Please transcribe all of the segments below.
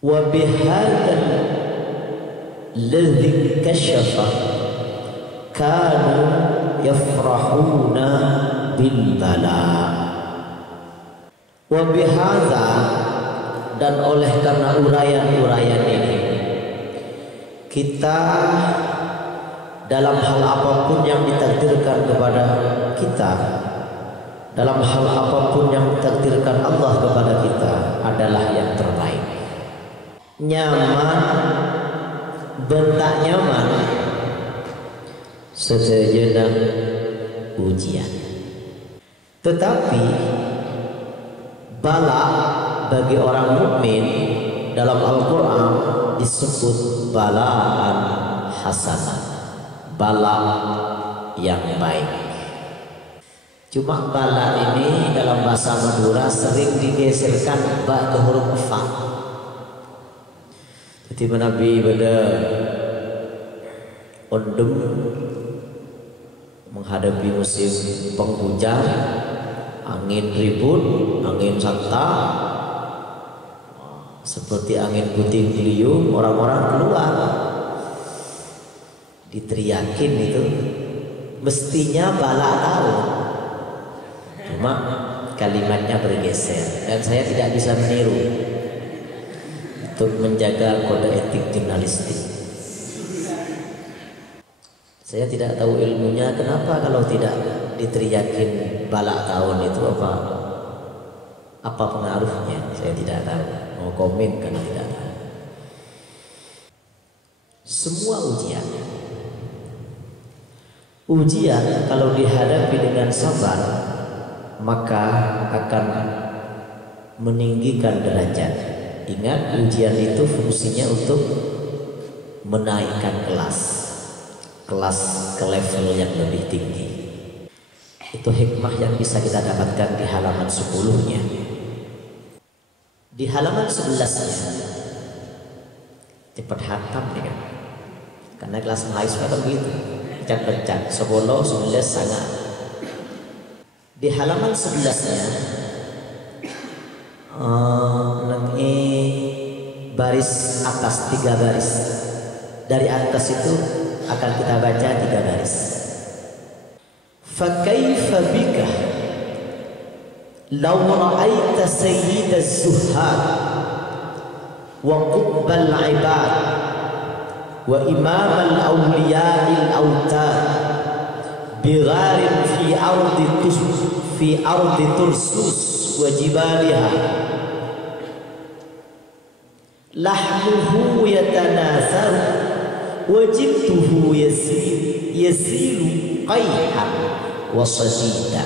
wa bihadzal ladzi kashafa kanu yafrahuna bil bala. Wa bihadza, dan oleh karena uraian-uraian ini kita dalam hal apapun yang ditakdirkan kepada kita, dalam hal apapun yang ditakdirkan Allah kepada kita adalah yang terbaik. Nyaman, bentak nyaman, sejenak ujian. Tetapi bala bagi orang mukmin dalam Al-Quran disebut balaan hasanah, bala yang baik. Cuma bala ini dalam bahasa Madura sering digeserkan ba ke huruf fa. Jadi Nabi pada ondem menghadapi musim penghujan, angin ribut, angin santa, seperti angin puting beliung, orang-orang keluar diteriakin itu. Mestinya bala tahu, cuma kalimatnya bergeser dan saya tidak bisa meniru untuk menjaga kode etik jurnalistik. Saya tidak tahu ilmunya, kenapa kalau tidak diteriakin bala tahun itu apa pengaruhnya, saya tidak tahu. Mau komen karena tidak tahu. Semua ujian kalau dihadapi dengan sabar maka akan meninggikan derajat. Ingat, ujian itu fungsinya untuk menaikkan kelas ke level yang lebih tinggi. Itu hikmah yang bisa kita dapatkan di halaman 10-nya. Di halaman 11-nya cepat hatam nih kan, karena kelas mahasiswa kan begitu, pencet 10, 11 sangat. Di halaman 11-nya nanti baris atas 3 baris. Dari atas itu akan kita baca 3 baris. Fakaifa bika law ra'aita sayyid az-zuhad wa qubbal ibad wa imam al-awliya al-awtad bigharin fi ardi tursus wa jibaliha lahmuhu yatanasar wa jibtuhu yasilu qayhan wa sadida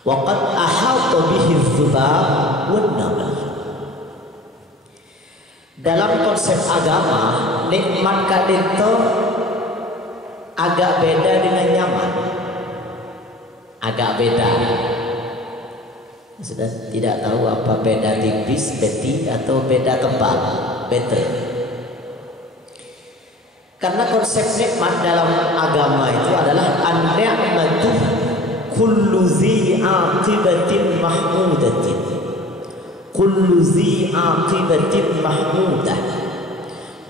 wa qad ahata bihi dhubab wan namal. Dalam konsep agama, nikmat kadito agak beda dengan nyaman, agak beda. Sudah tidak tahu apa beda tipis, beti, atau beda tebal, better. Karena konsep nikmat dalam agama itu adalah an-ni'matu kullu zi aqibatin mahmudatin. Kullu zi aqibatin mahmudah.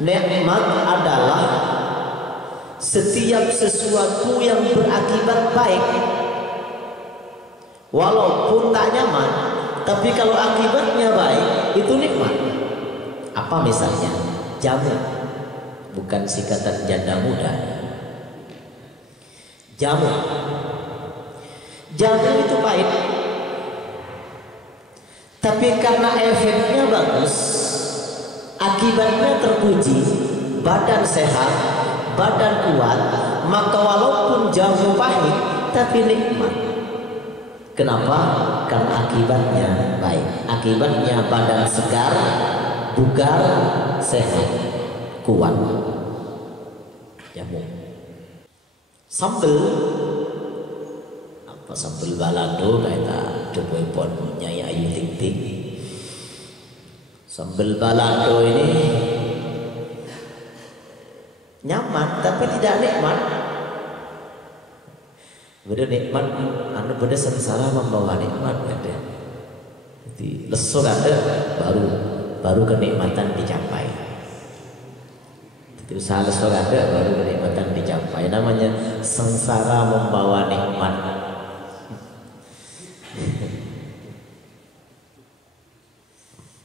Nikmat adalah setiap sesuatu yang berakibat baik. Walaupun tak nyaman, tapi kalau akibatnya baik, itu nikmat. Apa misalnya? Jamu, bukan sikatan janda muda. Jamu itu pahit, tapi karena efeknya bagus, akibatnya terpuji, badan sehat, badan kuat, maka walaupun jamu pahit, tapi nikmat. Kenapa? Karena akibatnya baik. Akibatnya badan segar, bugar, sehat, kuat. Jamu. Sambel, apa sambel balado kayak coba pon Nyai Ayu Ting Ting. Sambel balado ini nyaman tapi tidak nikmat. Beda nikmat, anu beda sengsara membawa nikmat ada. Jadi lesuk ada baru baru kenikmatan dicapai. Itu salah ada baru kenikmatan dicapai. Namanya sengsara membawa nikmat.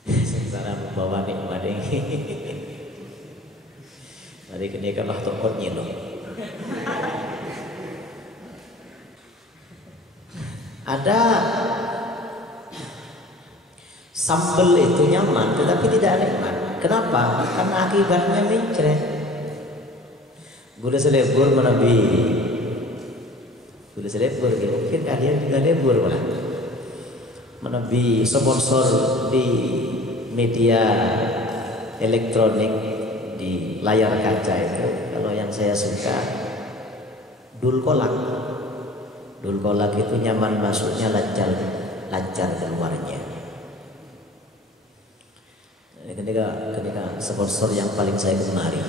Sengsara membawa nikmat ini. Mari kini kalau tokotnya loh. Ada sambal itu nyaman tetapi tidak nikmat. Kenapa? Karena akibatnya mencret. Gula selebur menabi. Gula selebur mungkin kalian juga lebur lah. Menabi sponsor di media elektronik di layar kaca itu. Kalau yang saya suka dul kolak. Dul kolak itu nyaman masuknya, lancar keluarnya. Ketika sponsor yang paling saya gemari.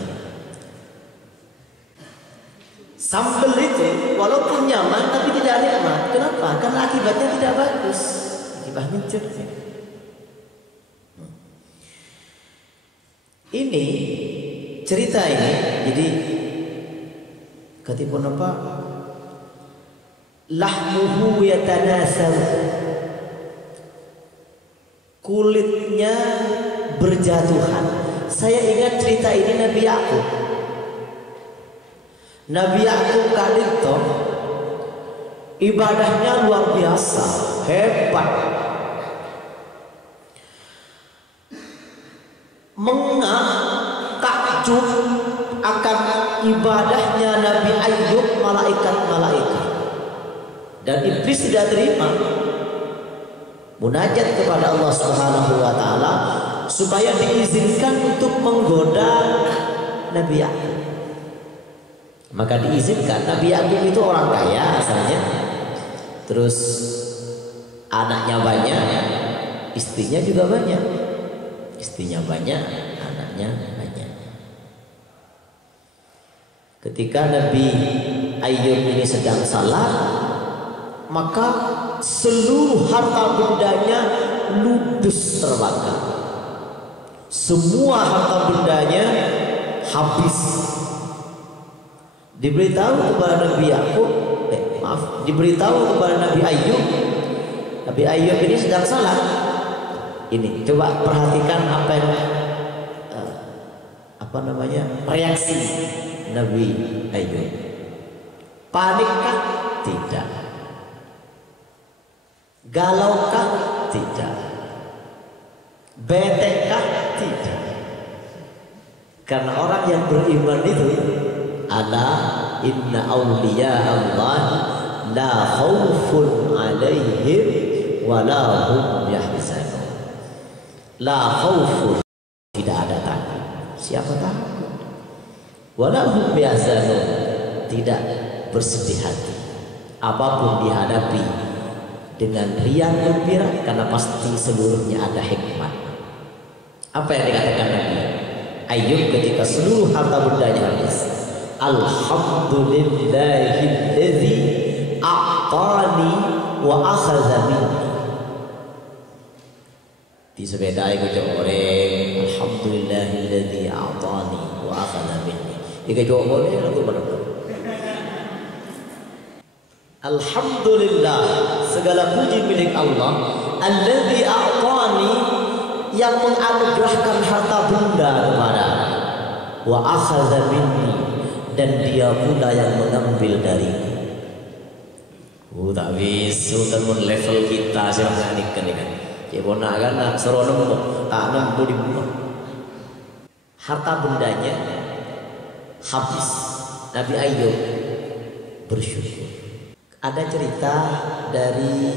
Sambal itu walaupun nyaman tapi tidak nikmat. Kenapa? Karena akibatnya tidak bagus. Akibatnya jelek. Ini cerita ini jadi ketipun apa? Lahmuhu yatanasal, kulitnya berjatuhan. Saya ingat cerita ini Nabi Yakub. Nabi Yakub kali itu ibadahnya luar biasa, hebat. Takjub akan ibadahnya Nabi Ayub malaikat-malaikat. Dan iblis tidak terima, munajat kepada Allah Subhanahu wa taala supaya diizinkan untuk menggoda Nabi Yakub. Maka diizinkan. Nabi Yakub itu orang kaya asalnya, terus anaknya banyak, istrinya juga banyak. Istrinya banyak, anaknya banyak. Ketika Nabi Ayub ini sedang salat, maka seluruh harta bendanya ludes terbakar. Semua harta bendanya habis. Diberitahu kepada Nabi Yakub, diberitahu kepada Nabi Ayub. Nabi Ayub ini sedang salat. Ini coba perhatikan reaksi Nabi Ayub. Panikkah? Tidak. Galaukah? Tidak. Betekah? Tidak. Karena orang yang beriman itu ala inna awliya Allah la khaufun alaihim wa la hum yahzanun. La khaufun, tidak ada takut. Siapa takut? Wa la hum yahzanun, tidak bersedih hati. Apapun dihadapi dengan riang gembira karena pasti seluruhnya ada hikmah. Apa yang dikatakan Nabi Ayub ketika seluruh harta bendanya habis? Alhamdulillahilladzi a'tani wa akhadha minni. Di sepeda iku orang alhamdulillahilladzi a'tani wa akhadha minni. Iku orang lagu mana? Alhamdulillah, segala puji milik Allah, alladzi a'tani, yang menganugerahkan harta benda kepada, wa akhadha minni, dan dia pula yang mengambil dariku. Tak bisa kan level kita siapa nikah ni kan? Cebona kan nak seronok tak nemu di rumah. Harta bendanya habis. Nabi Ayub bersyukur. Ada cerita dari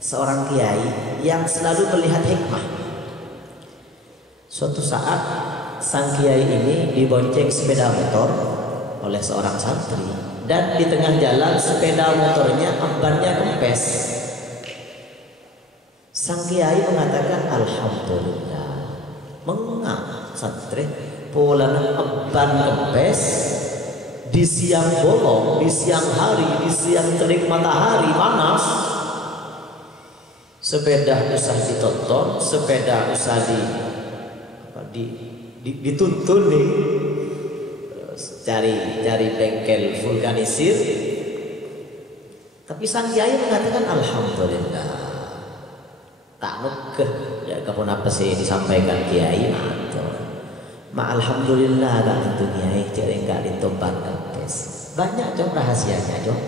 seorang kiai yang selalu melihat hikmah. Suatu saat sang kiai ini dibonceng sepeda motor oleh seorang santri, dan di tengah jalan sepeda motornya bannya kempes. Sang kiai mengatakan alhamdulillah. Mengapa santri polana ban kempes di siang bolong, di siang hari, di siang terik matahari panas? Sepeda usah ditonton, sepeda usah dituntun nih. Cari bengkel vulkanisir. Tapi sang kiai mengatakan alhamdulillah. Tak nukeh ya kapun apa sih disampaikan kiai alhamdulillah tak tentu kiai cari enggak ditompak kempes. Banyak jom rahasianya jom.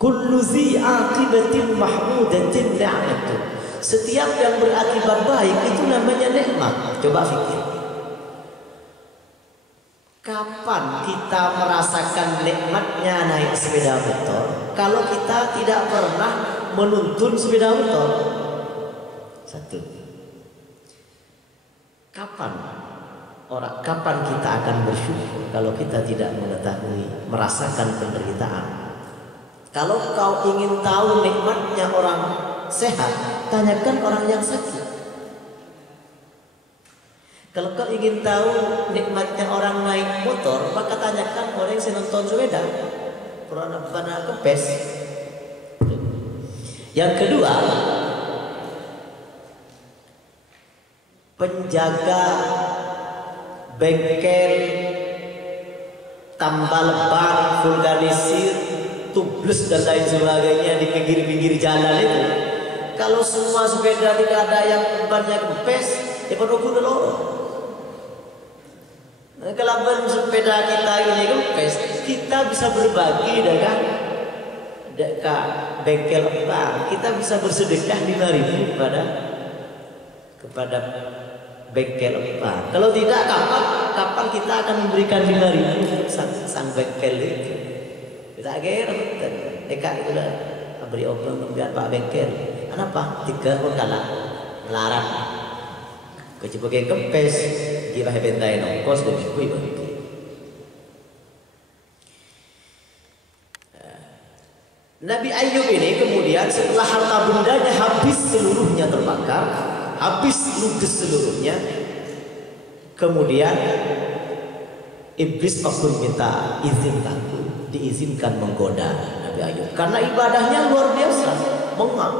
Kullu zi aqibatin mahmudatin ni'matu. Setiap yang berakibat baik itu namanya nikmat. Coba fikir. Kapan kita merasakan nikmatnya naik sepeda motor kalau kita tidak pernah menuntun sepeda motor? Satu. Kapan kita akan bersyukur kalau kita tidak mengetahui merasakan penderitaan? Kalau kau ingin tahu nikmatnya orang sehat, tanyakan orang yang sakit. Kalau kau ingin tahu nikmatnya orang naik motor, maka tanyakan orang yang nonton sepeda. Pernah kempes. Yang kedua, penjaga bengkel, tambal ban, vulkanisir, tubles dan lain sebagainya di pinggir-pinggir jalan itu. Kalau semua sepeda tidak ada yang bannya kempes, ya perlu guna loro. Nah, kalau sepeda kita ini kempes, kita bisa berbagi dengan bengkel ban. Kita bisa bersedekah 5.000 kepada bengkel ban. Kalau tidak, kapan kita akan memberikan 5.000 sang bengkel itu? Kita kira dekat itu lah beri obeng biar Pak bengkel. Kenapa? 3 pun kalah melarang. Kecuali kempes, kita bentai nongkos demi kui bagi. Nabi Ayub ini kemudian setelah harta bendanya habis seluruhnya terbakar, habis ludes seluruhnya, kemudian iblis pun minta izin takut, diizinkan menggoda Nabi Ayub karena ibadahnya luar biasa, mengang.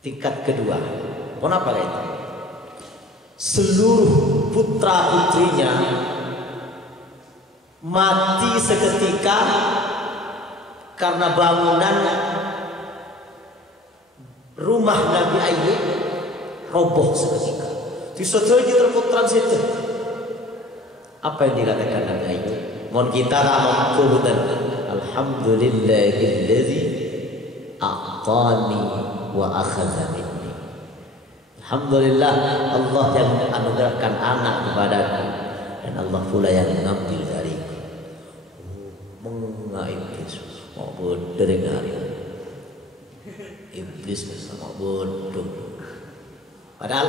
Tingkat kedua, kenapa itu? Seluruh putra putrinya mati seketika karena bangunan rumah Nabi Ayub roboh seketika. Disetujui terputran situ. Apa yang dikatakan Nabi Ayub? Mohon kita ramah dan alhamdulillahilladzi a'tani wa akhadha minni. Alhamdulillah Allah yang anugerahkan anak kepadaku dan Allah pula yang mengambil dariku. Iblis mau bodoh dengar iblis sama bodoh. Padahal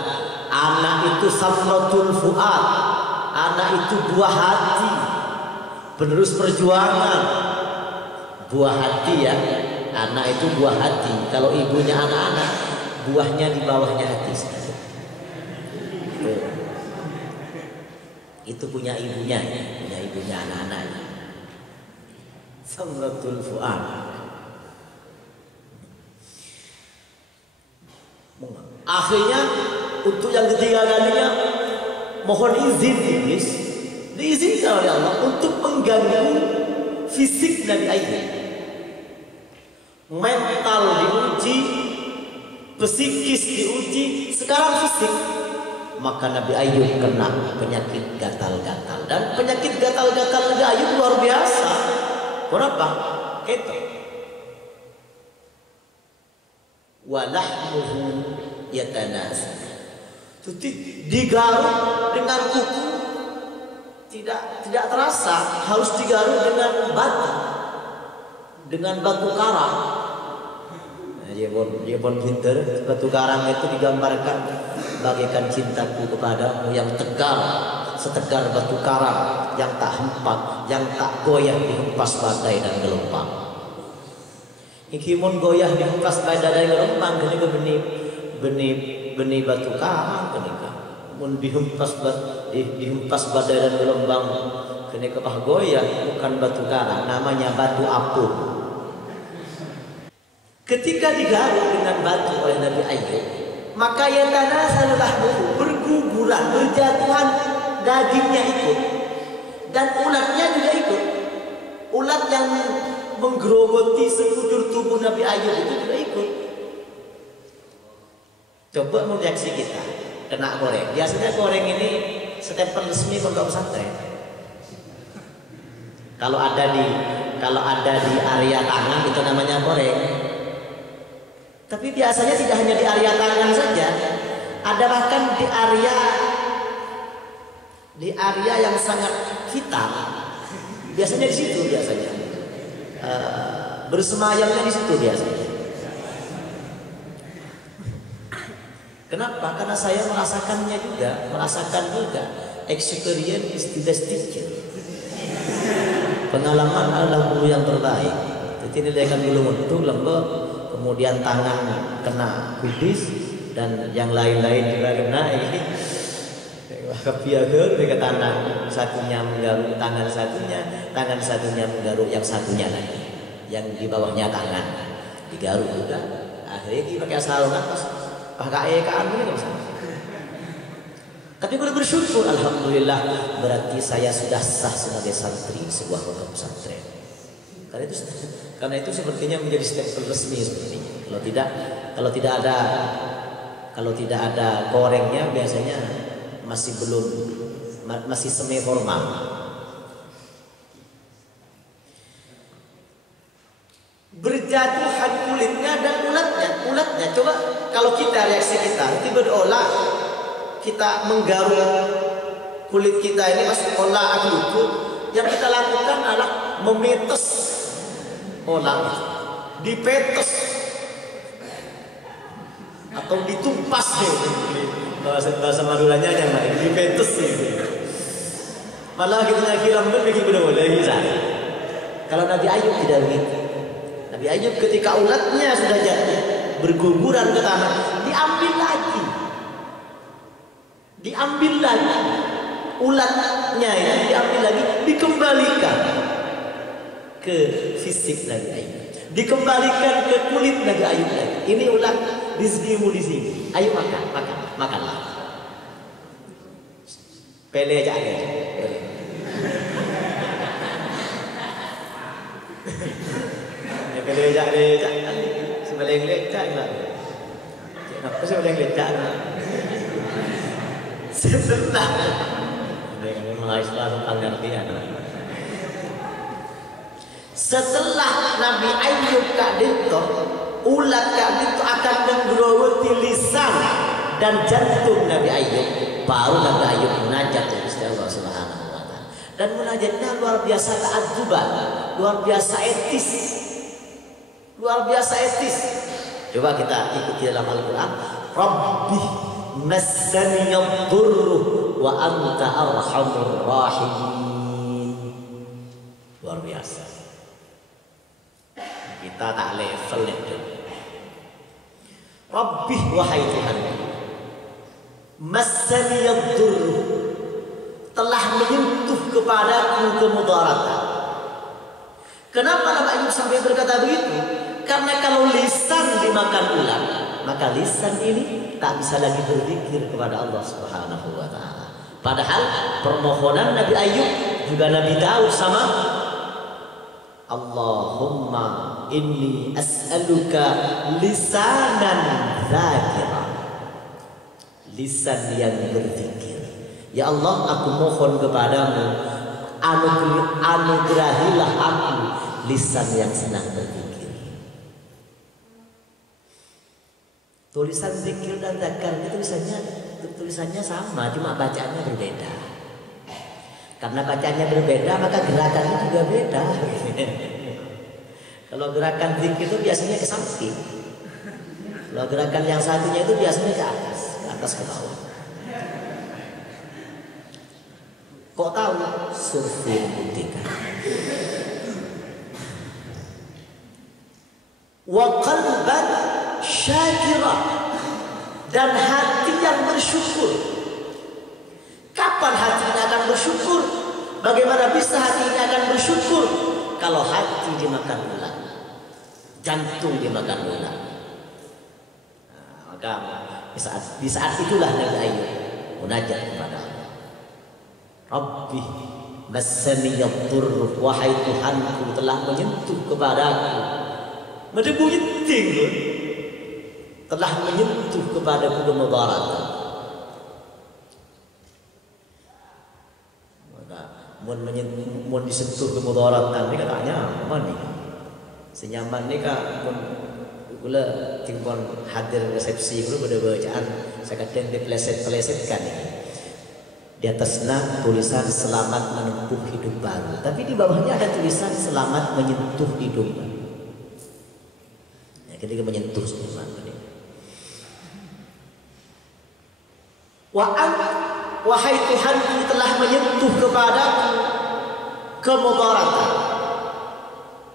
anak itu samratul fuad, anak itu buah hati, penerus perjuangan. Buah hati ya, anak itu buah hati. Kalau ibunya anak-anak, buahnya di bawahnya hati saja. Itu punya ibunya anak-anaknya. Samratul fuad. Akhirnya untuk yang ketiga kalinya mohon izin iblis diizinkan oleh Allah untuk mengganggu fisik Nabi Ayub. Mental diuji, psikis diuji, sekarang fisik. Maka Nabi Ayub kena penyakit gatal-gatal, dan penyakit gatal-gatal Nabi Ayub luar biasa. Kenapa? Keto. Walahmuhu yatanasa. Digaruk dengan kuku tidak terasa, harus digaruk dengan batu karang. Dia pun pintar. Batu karang itu digambarkan bagaikan cintaku kepadamu yang tegar, setegar batu karang yang tak hempak, yang tak goyah dihempas badai dan gelombang. Iki mun goyah dihempas badai dan gelombang, kenika benih batu karang, kenika mun dihempas badai dan gelombang, kenika bah goyah bukan batu karang, namanya batu apung. Ketika digaruk dengan batu oleh Nabi Ayub, maka yatanazalul lahmuhu, berguguran, berjatuhan dagingnya ikut, dan ulatnya juga ikut. Ulat yang menggerogoti sekujur tubuh Nabi Ayub itu juga ikut. Coba mau reaksi kita kena koreng. Biasanya koreng ini stempel resmi pondok pesantren. Kalau ada di area tangan itu namanya koreng. Tapi biasanya tidak hanya di area tangan saja, ada bahkan di area yang sangat hitam. Biasanya di situ bersemayamnya di situ biasanya. Kenapa? Karena saya merasakan juga. Experience is the best teacher. Pengalaman adalah guru yang terbaik. Jadi dia akan dulu untuk lembab, kemudian tangan kena kubis dan yang lain-lain juga kena ini. Kepiaga ke tangan satunya menggaruk tangan satunya menggaruk yang satunya lagi, yang di bawahnya tangan digaruk juga. Akhirnya dia pakai sarung atas. Pakai ini kan. Tapi gue bersyukur, alhamdulillah, berarti saya sudah sah sebagai santri sebuah pondok pesantren. Karena itu sepertinya menjadi stempel resmi sepertinya. Kalau tidak ada korengnya biasanya masih semi formal. Berjatuhan kulitnya dan ulatnya. Coba kalau kita reaksi kita nanti berolah, kita menggaruk kulit kita ini masih olah akluku. Yang kita lakukan adalah memetes olah, dipetes atau ditumpas nih. Bahasa Maduranya yang lain, dipetes nih. Malah kita kira bikin boleh sana. Kalau Nabi Ayub tidak begitu. Nabi Ayub ketika ulatnya sudah jatuh berguguran ke tanah, diambil lagi ulatnya ini, diambil lagi, dikembalikan ke fisik Nabi Ayub, dikembalikan ke kulit Nabi Ayub lagi. Ini ulat, rizkimu di sini, ayo makanlah. Pele aja. Pelejak sebeleng lecak enggak? Kenapa sebeleng lecak enggak? Setelah dengan mengaislah pengertian. Setelah Nabi Ayub kadito, ulat kadito akan menggerogoti lisan dan jantung Nabi Ayub, baru Nabi Ayub munajat kepada Allah Subhanahu wa taala. Dan munajatnya luar biasa ta'adzuban, luar biasa etis. Coba kita ikuti dalam Al-Quran. Rabbi massaniyad durru wa anta arhamur rahimin. Luar biasa. Kita tak level itu. Rabbi, wahai Tuhan, massaniyad durru, telah menyentuh kepadaku kemudaratan. Kenapa Nabi Ayub sampai berkata begitu? Karena kalau lisan dimakan ulat, maka lisan ini tak bisa lagi berzikir kepada Allah Subhanahu wa taala. Padahal permohonan Nabi Ayub juga Nabi Daud sama, Allahumma inni as'aluka lisanan dzakira, lisan yang berzikir. Ya Allah, aku mohon kepadamu, anugerahilah aku lisan yang senang berzikir. Tulisan zikir dan zakar itu tulisannya sama, cuma bacaannya berbeda. Karena bacaannya berbeda, maka gerakannya juga beda. Kalau gerakan zikir itu biasanya ke samping. Kalau gerakan yang satunya itu biasanya ke atas ke bawah. Kok tahu? Survei buktikan. Wa qalban syakira, dan hati yang bersyukur. Kapan hati ini akan bersyukur? Bagaimana bisa hati ini akan bersyukur kalau hati dimakan ulat? jantung dimakan ular. Nah, maka di saat itulah Nabi Ayub munajat kepada Allah. Rabbi massaniyad-durr, wahai Tuhanku telah menyentuh kepadaku, mendebu yenting telah menyentuh kepadaku kemudaratan. Mun disentuh kemudaratan ini katanya apa nih? Senyaman nih kak mun gula timbon hadir resepsi gula pada bacaan saya kadang dipeleset-pelesetkan ini. Di atasnya tulisan selamat menempuh hidup baru, tapi di bawahnya ada tulisan selamat menyentuh hidup baru. Ya, ketika menyentuh senyaman tadi. Wahai Tuhanku telah menyentuh kepadaku kemudaratan.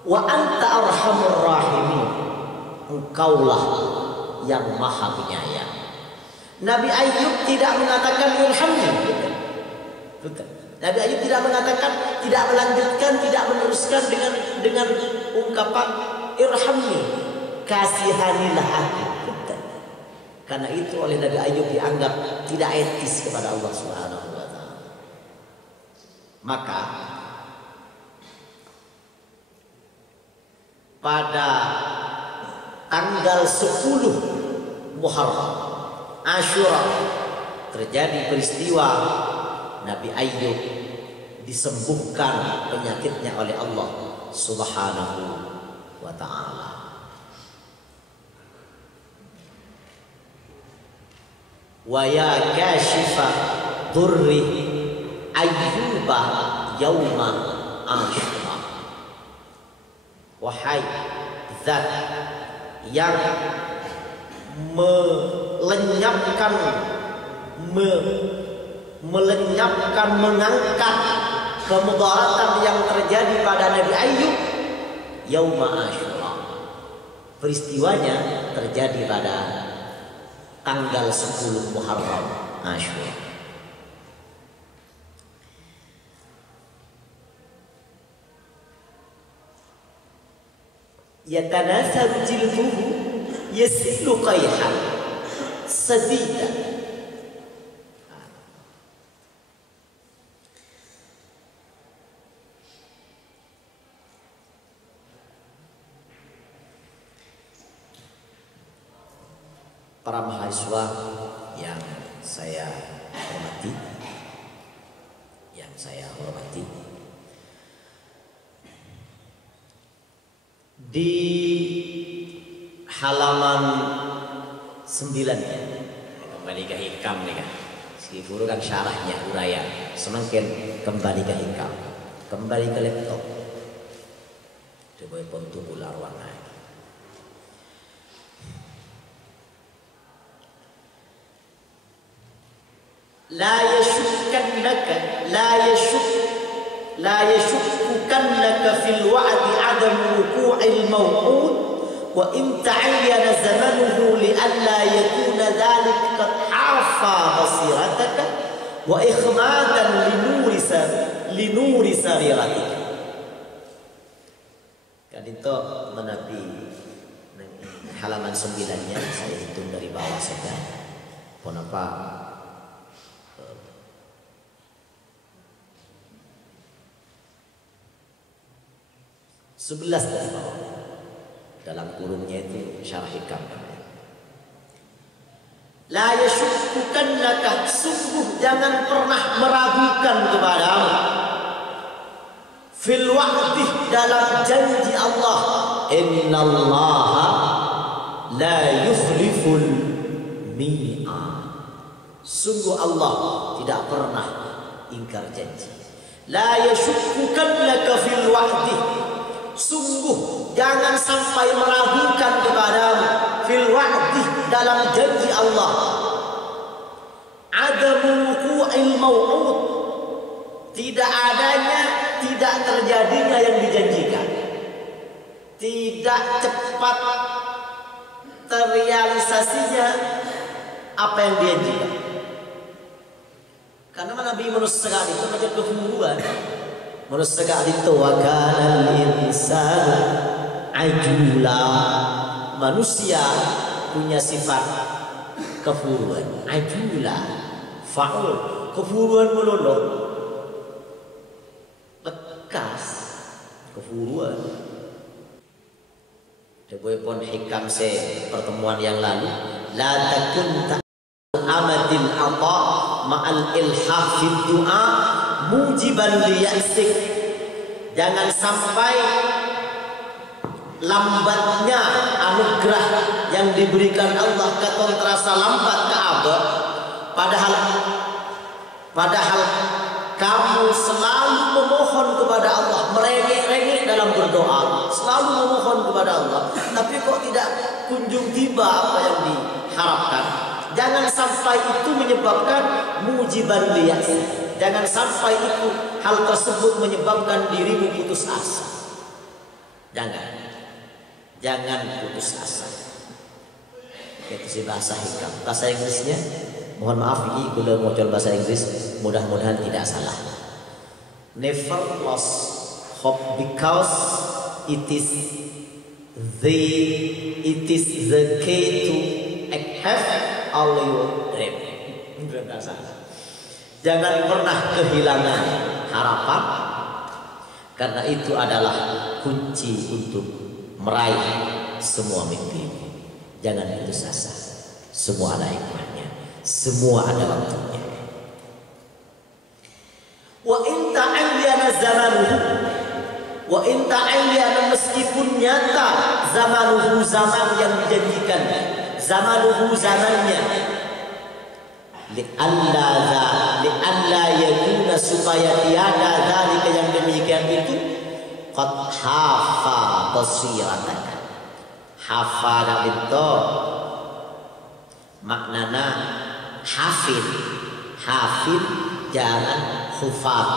Wa anta arhamur rahimin, engkaulah yang maha penyayang. Nabi Ayub tidak mengatakan irhamni. Bukan. Nabi Ayub tidak mengatakan, tidak melanjutkan, tidak meneruskan dengan ungkapan irhamni, kasihanilah aku. Bukan. Karena itu oleh Nabi Ayub dianggap tidak etis kepada Allah Subhanahu wa taala. Maka pada tanggal 10 Muharram Asyura terjadi peristiwa Nabi Ayub disembuhkan penyakitnya oleh Allah Subhanahu wa taala. Wa ya kashifa durri ayyuba yauma asyura, wahai zat yang melenyapkan mengangkat kemudaratan yang terjadi pada Nabi Ayub yauma asyura. Peristiwanya terjadi pada tanggal 10 Muharram Asyura. Yatanasab jilduhu yasilu qayhan sadida. Para mahasiswa yang saya hormati, di halaman 9 ya, kembali ke hikam nih kan, si guru kan syarahnya uraian, semakin kembali ke hikam, kembali ke laptop, coba pontu ular warna. La yashukannaka fil wa'di adam wuqu'il maw'ud wa in ta'ayyana zamanuhu li alla yakuna dhalik qad hafa basirataka wa ikhmadan linuri sariratika. Kan itu menabi halaman 9-nya saya hitung dari bawah saja. Kenapa 11 dari bawah, dalam kurungnya itu syarah hikam. La yashukukannaka, sungguh jangan pernah meragukan kepadamu, fil wa'di, dalam janji Allah, innallaha la yukhliful mi'ad, sungguh Allah tidak pernah ingkar janji. La yashukukannaka fil wa'di, sungguh jangan sampai meragukan kepadamu, fil wa'di, dalam janji Allah, adamu wuqu'il maw'ud, tidak adanya, tidak terjadinya yang dijanjikan, tidak cepat terrealisasinya apa yang dijanjikan. Karena Nabi manusia sekali itu macam kehungguan. Menurut sekali itu wa kana al-insanu ajula. Manusia punya sifat kefuruan. Ajula, faul, kefuruan melolong, lekas, kefuruan. Depois pun hikam pertemuan yang lalu, la takun amadil ata ma'al ilhah fid du'a mujiban liyasik. Jangan sampai lambatnya anugerah yang diberikan Allah katon terasa lambat ke abad, padahal kamu selalu memohon kepada Allah, merengek-rengek dalam berdoa, selalu memohon kepada Allah, tapi kok tidak kunjung tiba apa yang diharapkan. Jangan sampai itu menyebabkan mujiban liyas. Jangan sampai itu hal tersebut menyebabkan dirimu putus asa. Jangan putus asa. Itu sih bahasa hikam. Bahasa Inggrisnya, mohon maaf ini kalau mau coba bahasa Inggris, mudah-mudahan tidak salah. Never lose hope because it is the key to have all your dream. Jangan pernah kehilangan harapan, karena itu adalah kunci untuk meraih semua mimpi. Jangan putus asa. Semua ada hikmahnya, semua ada waktunya. Wa in ta'ayyana zamanuhu, wa in ta'ayyana, meskipun nyata zamanuhu, zaman yang dijanjikan, zamanuhu, zamannya, li'alla yakuna, supaya tiada dzalika, yang demikian itu, qad hafa basirataka. Hafa itu maknana hafid, jangan hufad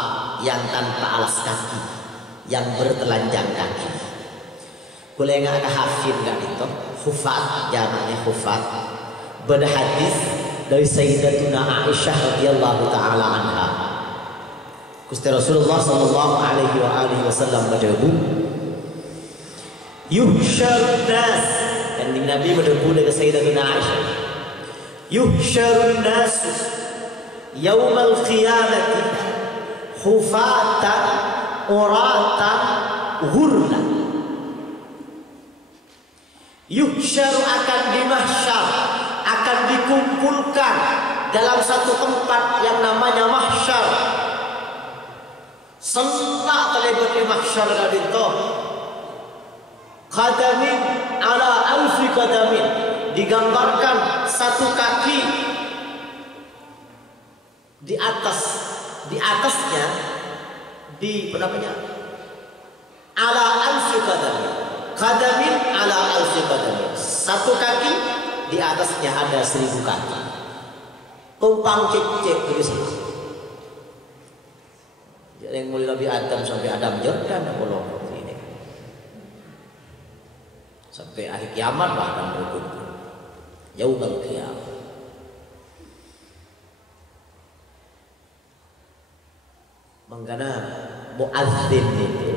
yang tanpa alas kaki, yang bertelanjang kaki. Boleh nggak ada hafid nggak itu? Hufad, jamaknya hufad. Berhadis dari Sayyidatuna Aisyah radhiyallahu taala anha. Gusti Rasulullah sallallahu alaihi wasallam berdebu, yuhsyarun nas, dan Nabi berdebu dengan Sayyidatuna Aisyah, yuhsyarun nas yaumal qiyamati hufatan uratan ghurlan. Yuhsyaru, akan dimahsyar, akan dikumpulkan dalam satu tempat yang namanya mahsyar. Selak terlibat di mahsyar itu. Qadamin ala alfi qadamin, digambarkan satu kaki di atasnya di penamanya ala alfi qadamin, qadamin ala alfi qadamin, satu kaki di atasnya ada 1000 kaki. Tumpang cek begitu. Yang mulai Nabi Adam sampai Adam Jordan bolong ini. Sampai akhir kiamat bahkan berkumpul. Yaumul qiyamah. Mengkana muadzin itu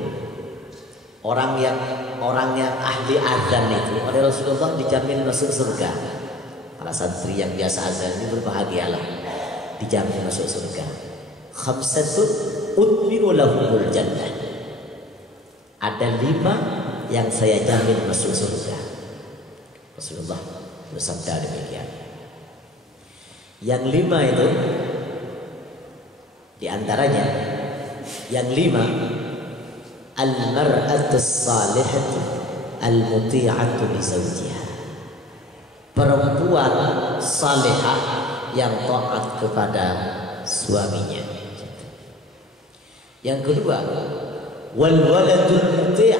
orang yang ahli azan itu oleh Rasulullah dijamin masuk surga. Para santri yang biasa azan ini berbahagialah, dijamin masuk surga. Khamsatun utminu lahumul jannah. Ada 5 yang saya jamin masuk surga. Rasulullah bersabda demikian. Yang 5 itu diantaranya, yang 5, al-mar'atus salihatu al-muti'atu li zawjiha, perempuan salihah yang taat kepada suaminya. Yang kedua, wal waladul muti',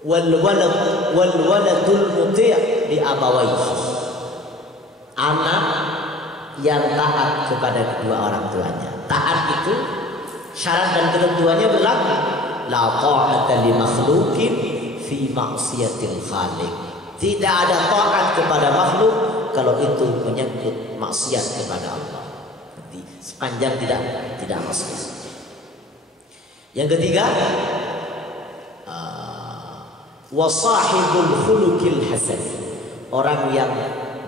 wal waladul muti' li abawayhi, anak yang taat kepada kedua orang tuanya. Taat itu syarat dan ketentuannya berlaku. La ta'ata li makhluqin fi ma'siyatil khaliq. Tidak ada taat kepada makhluk kalau itu menyangkut maksiat kepada Allah. Jadi sepanjang tidak maksiat. Yang ketiga, wa sahibul khuluqil hasan, orang yang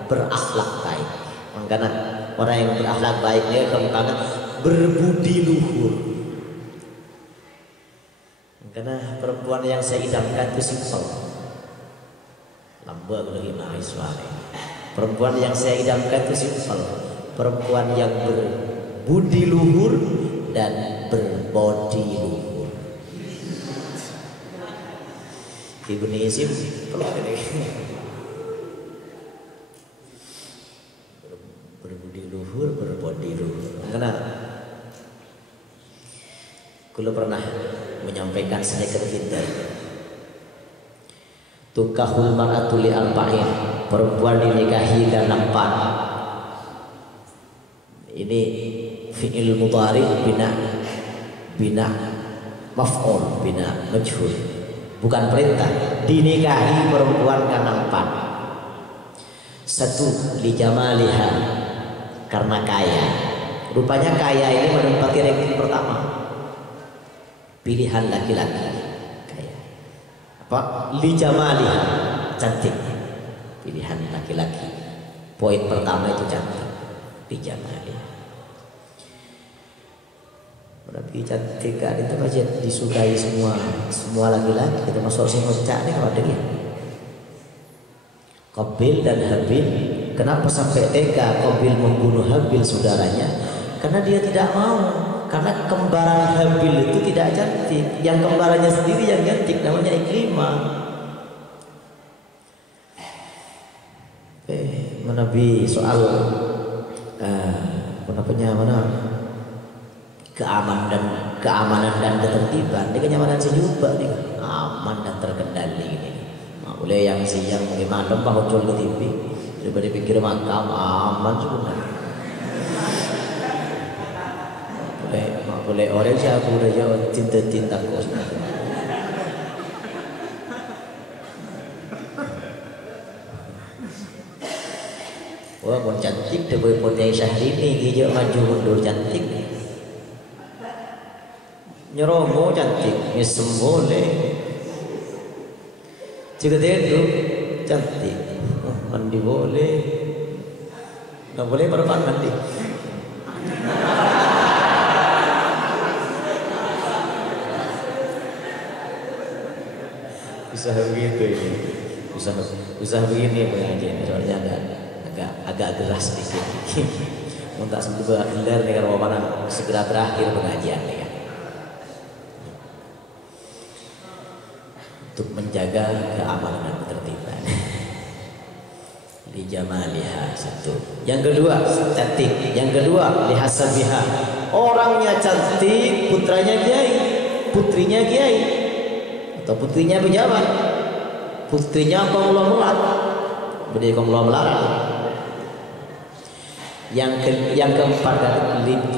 berakhlak baik. Karena orang yang berakhlak baik dia kembangan berbudi luhur. Karena perempuan yang saya idamkan itu simpel. Lamba lagi mahasiswa. Perempuan yang saya idamkan itu simpel. Perempuan yang berbudi luhur dan berbodi luhur. Ibu Nisim berbudi luhur, berbodi luhur. Karena Kulo pernah menyampaikan sedikit fitnah. Tukahul mar'atu li arba'in, perempuan dinikahi karena 4. Ini fi'il mudhari bina maf'ul, bina majhul, bukan perintah. Dinikahi perempuan karena 4. 1 li jamaliha, karena kaya. Rupanya kaya ini menempati ranking pertama. Pilihan laki-laki kaya. Apa? Li jamaliha, cantik. Pilihan laki-laki. Poin pertama itu cantik. Li jamaliha. Berarti cantik kan itu aja disukai semua laki-laki. Kita masuk sing ngocak nih kalau ada dia. Qabil dan Habil. Kenapa sampai tega Qabil membunuh Habil saudaranya? Karena dia tidak mau. Karena kembaran Habil itu tidak cantik. Yang kembarannya sendiri yang cantik, namanya Ikrimah. Menabi soal keamanan dan ketertiban. Ini kenyamanan sejuba nih, aman dan terkendali ini. Boleh yang siang gimana pak muncul ke TV, daripada dipikir makam aman sebenarnya. Boleh orang siapa udah jauh cinta kos. Wah, pun cantik deh pun yang Syahrini dia maju mundur cantik. Nyeromo cantik, ngesem boleh. Jika itu cantik, mandi boleh. Nggak boleh berpan mandi. Bisa begitu ini, bisa begini pengajian, soalnya agak deras sedikit. Untuk sebetulnya benar nih kalau mana segera berakhir pengajian ya. Untuk menjaga keamanan dan ketertiban. Li jamaliha, 1. Yang kedua cantik. Yang kedua lihasabiha, orangnya cantik, putranya kiai, putrinya kiai. Atau putrinya pejabat, putrinya konglomerat, berdiri konglomerat. Yang keempat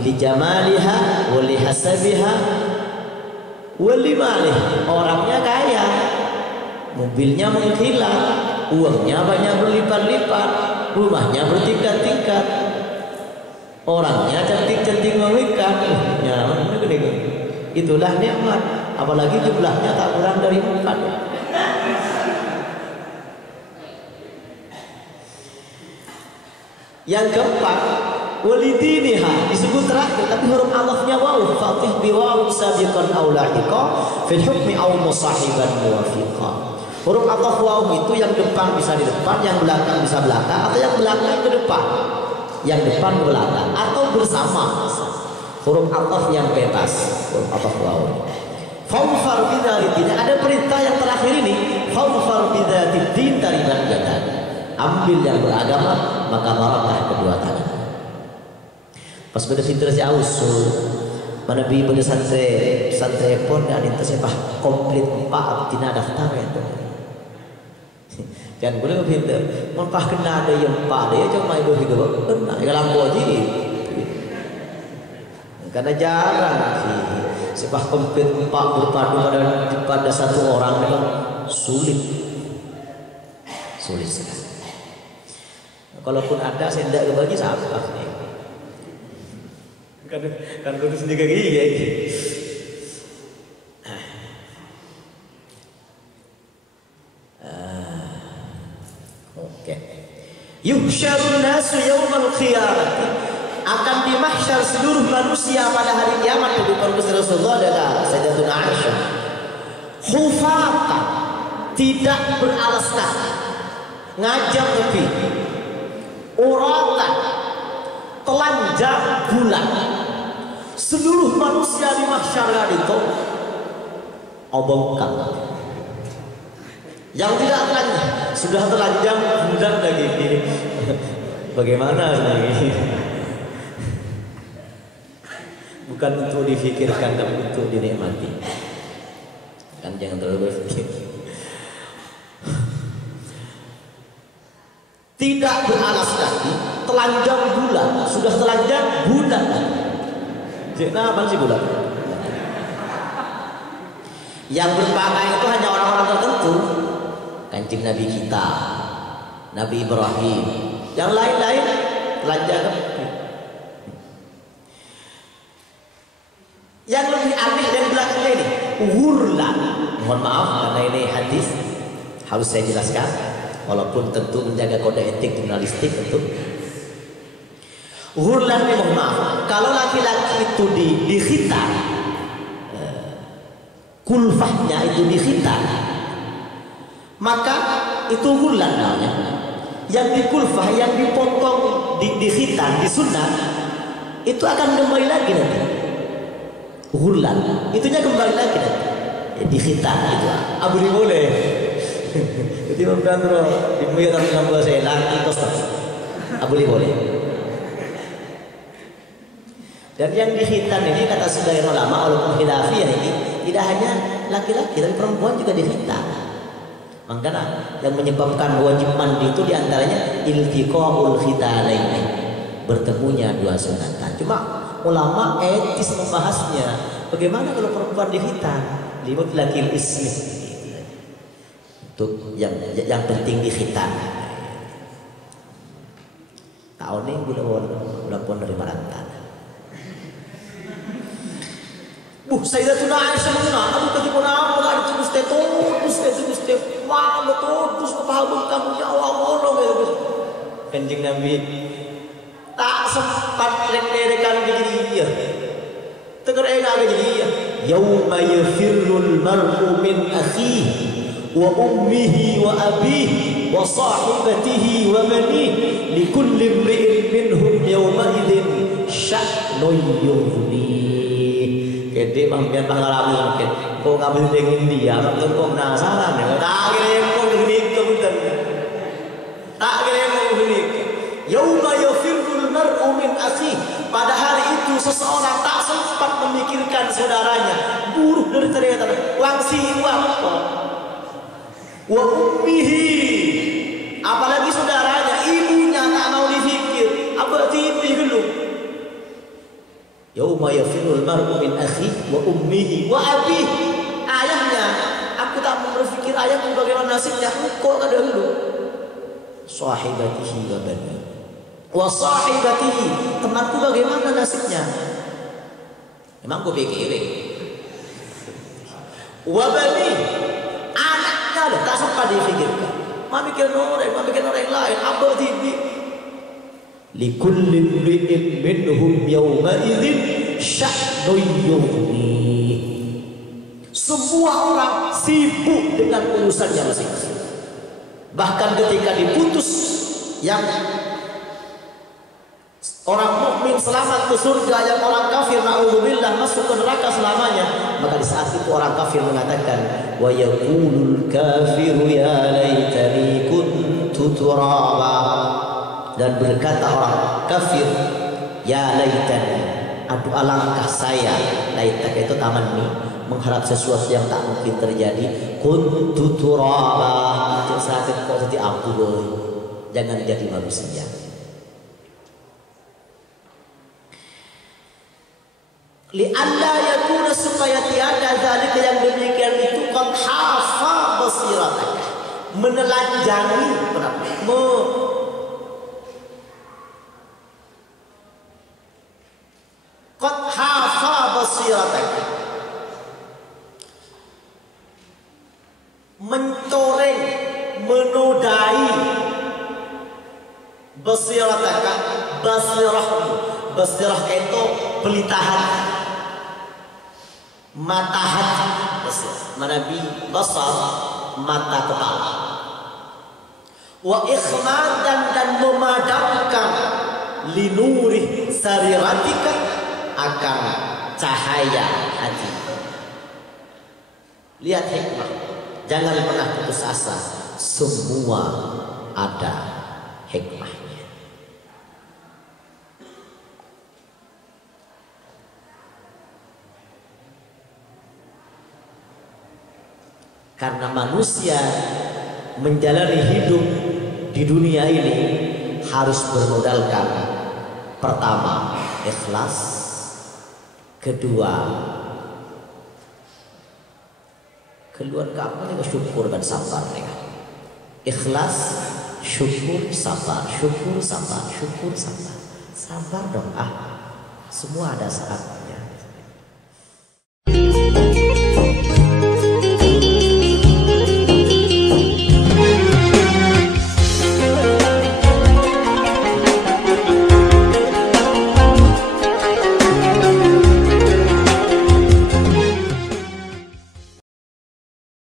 li jamaliha wa li hasabiha wa li malih, orangnya kaya, mobilnya mengkilat, uangnya banyak berlipat-lipat, rumahnya bertingkat-tingkat, orangnya cantik-cantik memikat. Itulah nikmat. Apalagi jumlahnya tak kurang dari 4. Yang keempat walidiniha, disebut terakhir tapi huruf alafnya waw, fatih biwaw sabiqan aw lahiqa fil hukmi aw musahiban muwafiqa. Huruf alaf waw itu yang depan bisa di depan, yang belakang bisa belakang, atau yang belakang ke depan, yang depan ke belakang, atau bersama. Huruf alaf yang bebas, huruf alaf waw. Fawfar bidzati, ada perintah yang terakhir ini, fawfar bidzati din taribat yadan, ambil yang beragama maka barakah kedua tangan. Pas pada fitur si ausul menebi pada santri pun dan itu sepah komplit 4 tina daftar itu. Jangan boleh pintar, mempah kena ada yang 4 dia cuma ibu hidup kena kalau aja. Karena jarang sih sepah komplit 4 berpadu pada satu orang itu sulit sekali. Kalaupun ada saya tidak kebagi siapa sih? Kan lu sendiri Oke. Yuhsyarun nasu yaumal qiyamah, akan dimahsyar seluruh manusia pada hari kiamat. Kebutuhan Rasulullah adalah Sayyidatuna Aisyah, hufatan, tidak beralas kaki, ngajak tepi, uratan, telanjang bulan. Seluruh manusia di mahsyar itu obongkang. Yang tidak telanjang sudah telanjang bulan lagi. Bagaimana lagi? Bukan untuk difikirkan, tapi untuk dinikmati. Kan jangan terlalu berpikir. Tidak beralas kaki, telanjang bulan, sudah telanjang bulan. Nah, apa sih bulan? Yang berpakaian itu hanya orang-orang tertentu. Kancing Nabi kita, Nabi Ibrahim, yang lain-lain telanjang. Yang lebih aneh dari belakangnya ini, hurlan. Mohon maaf karena ini hadis harus saya jelaskan, walaupun tentu menjaga kode etik jurnalistik tentu. Hurlan ini mohon maaf, kalau laki-laki itu dikhitan, kulfahnya itu dikhitan, maka itu hurlan namanya. Yang dikulfah, yang dipotong, dikhitan, disunat, itu akan kembali lagi nanti. Hurlan, itunya kembali lagi nanti. Ya, dikhitan itu. Abu boleh. Jadi membandro di mulia tapi nambah saya lagi kos. Abu boleh. Dan yang dikhitan ini kata sebagian ulama, walaupun khilafiyah ini tidak hanya laki-laki tapi perempuan juga dikhitan. Makanya yang menyebabkan wajib mandi itu diantaranya iltiqaul khitanaini, bertemunya dua sunatan. Cuma ulama etis membahasnya, bagaimana kalau perempuan dikhitan? Limut laki ismi. Untuk yang penting dikhitan. Tahun ini bulan pun dari Marantan. Sayyidatuna Aisyah mengenal, aku ketemu apa lagi terus wah betul terus kepala kamu ya Allah gitu. Kanjeng Nabi tak sempat lek-lekan dia. Tegur enak dia. Yauma yafirrul mar'u min akhihi wa ummihi wa abihi wa sahibatihi wa banihi likulli imri'in minhum yawma idzin sya'nun yughni. Gede mampian pengalaman mungkin. Kau ngambil dengan dia, betul kau penasaran ya. Tak kira kau unik kemudian. Tak kira kau unik. Yauma yafirrul mar'u min akhihi. Pada hari itu seseorang tak sempat memikirkan saudaranya, buruh dari ternyata wangsi apa. Wa ummihi, apalagi saudaranya, ibunya tak mau dipikir. Apa tipi dulu? Yauma yafirrul mar'u min akhihi wa ummihi wa abihi. Ayahnya, aku tak mau berpikir ayahku bagaimana nasibnya. Kok ada dulu? Sahibatihi wa bani. Wa sahibatihi, temanku bagaimana nasibnya? Memang gue pikirin. Wa bani, anaknya ada tak sempat dipikirkan. Ma mikir orang lain. Apa tibi? Likulli imri'in minhum yawma idzin sya'nun yughni. Semua orang sibuk dengan urusannya masing-masing. Bahkan ketika diputus yang orang mukmin selamat ke surga, yang orang kafir na'udzubillah masuk ke neraka selamanya, maka di saat itu orang kafir mengatakan wa yaqulul kafiru ya laitani kuntu turaba. Dan berkata orang kafir, ya laitani, aduh alangkah saya, laitaka itu tamanni, mengharap sesuatu yang tak mungkin terjadi, kuntu turaba, saat itu kok jadi aku, jangan jadi manusia. Li'alla yakuna, supaya tiada zalika yang demikian itu qad hafa basiratak, menelanjangi qad hafa basiratak, mencoreng, menodai Basirataka, basirahmu. Basirah itu pelita hati, mata hati. Manabi basar, mata kepala. Wa ikhmadan, dan memadamkan linuri sariratika, akan cahaya hati. Lihat hikmah, jangan pernah putus asa, semua ada hikmahnya. Karena manusia menjalani hidup di dunia ini harus bermodalkan pertama ikhlas, kedua keamanan, syukur dan sabar. Ikhlas, syukur, sabar, syukur, sabar, syukur, sabar. Sabar dong, semua ada saatnya.